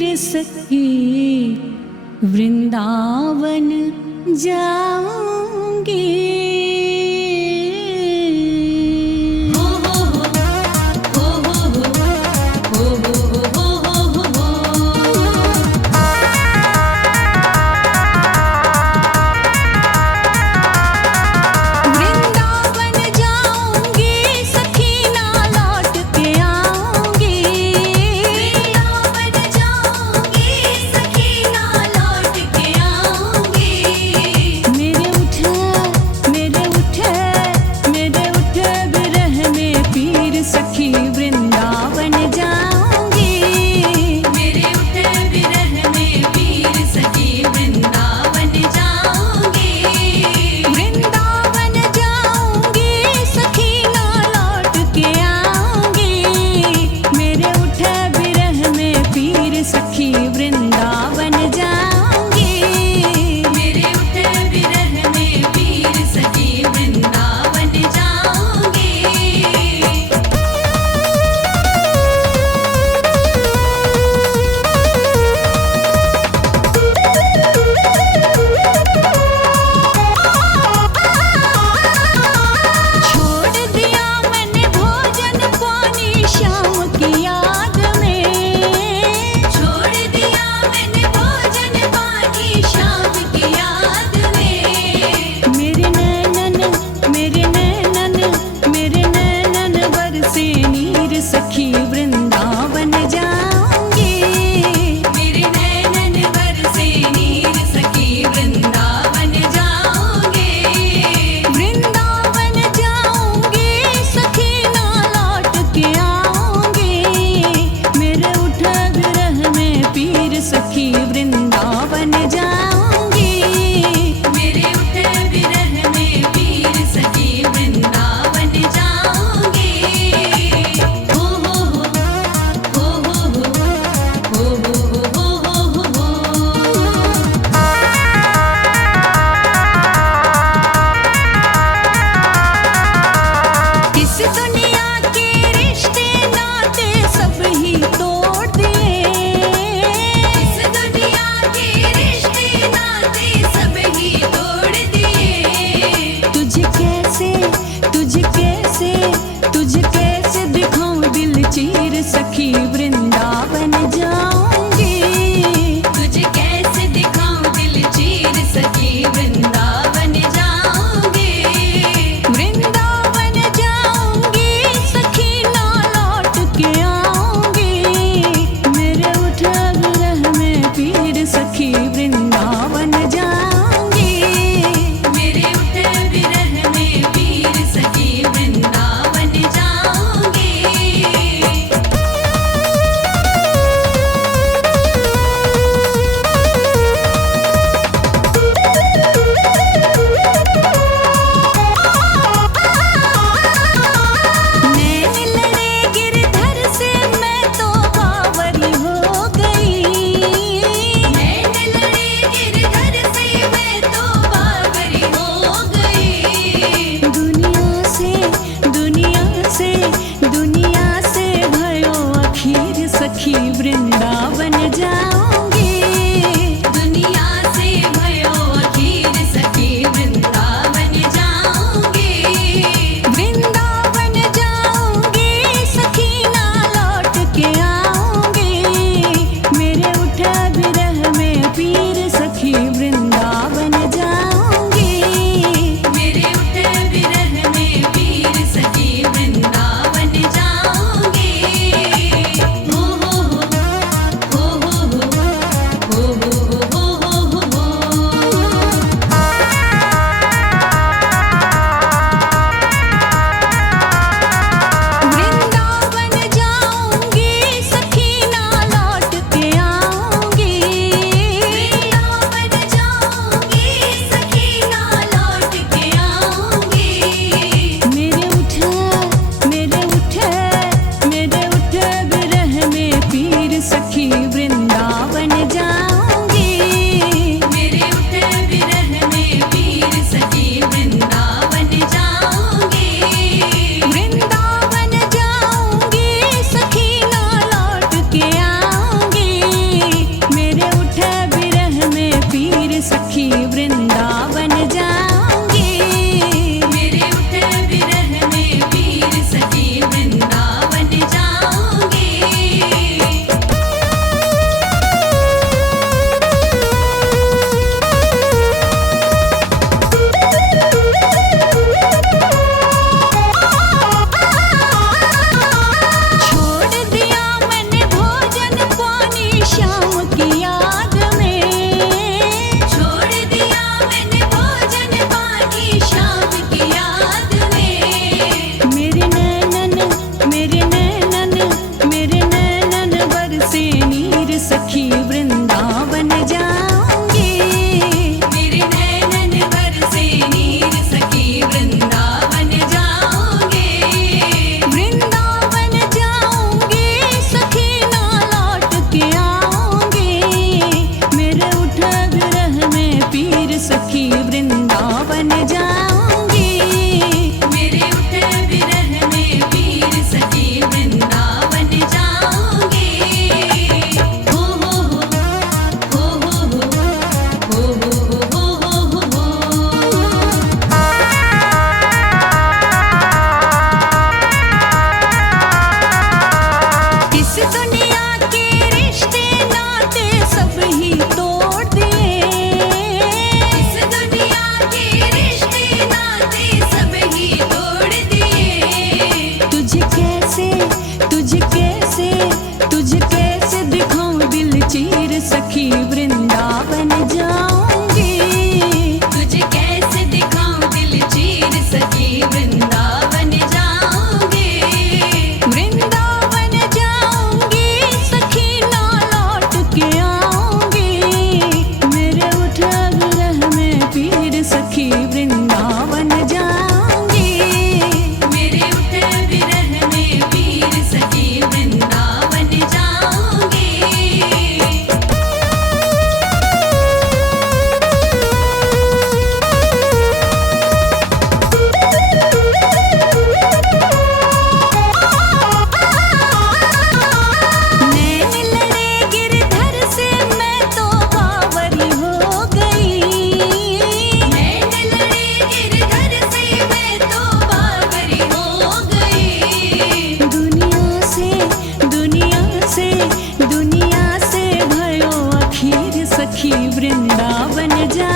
रे सखी वृंदावन जाऊंगी। बरसे नीर सखी वृंदावन जाऊंगी। मेरे नैनन बरसे नीर सखी वृंदावन जाऊंगी। वृंदावन जाऊंगी सखी ना लौट के आऊंगी। मेरे उठे विरह में पीर सखी वृंदावन जाऊंगी। मेरे उठे विरह में पीर सखी वृंदावन जाऊंगी। हो हो हो हो हो हो हो हो हो। इस दुनिया के रिश्ते नाते सब ही तोड़ दिए। इस दुनिया के रिश्ते नाते सब ही तोड़ दिए। तुझे कैसे दिखाऊं दिल चीर सखी वृंदावन जाऊंगी। तुझे कैसे दिखाऊं दिल चीर सखी वृंदावन जाऊंगी। वृंदावन जाऊंगी सखी ना लौट के आऊंगी। मेरे उठे विरह में पीर सखी वृंदावन जाऊंगी। मेरे उठे विरह में पीर सखी वृंदावन जाऊंगी। नैन लड़े गिरधर से मैं तो बावरी हो गई। नैन लड़े गिरधर से मैं तो बावरी हो गई। दुनिया से भयो अखीर सखी वृंदावन जा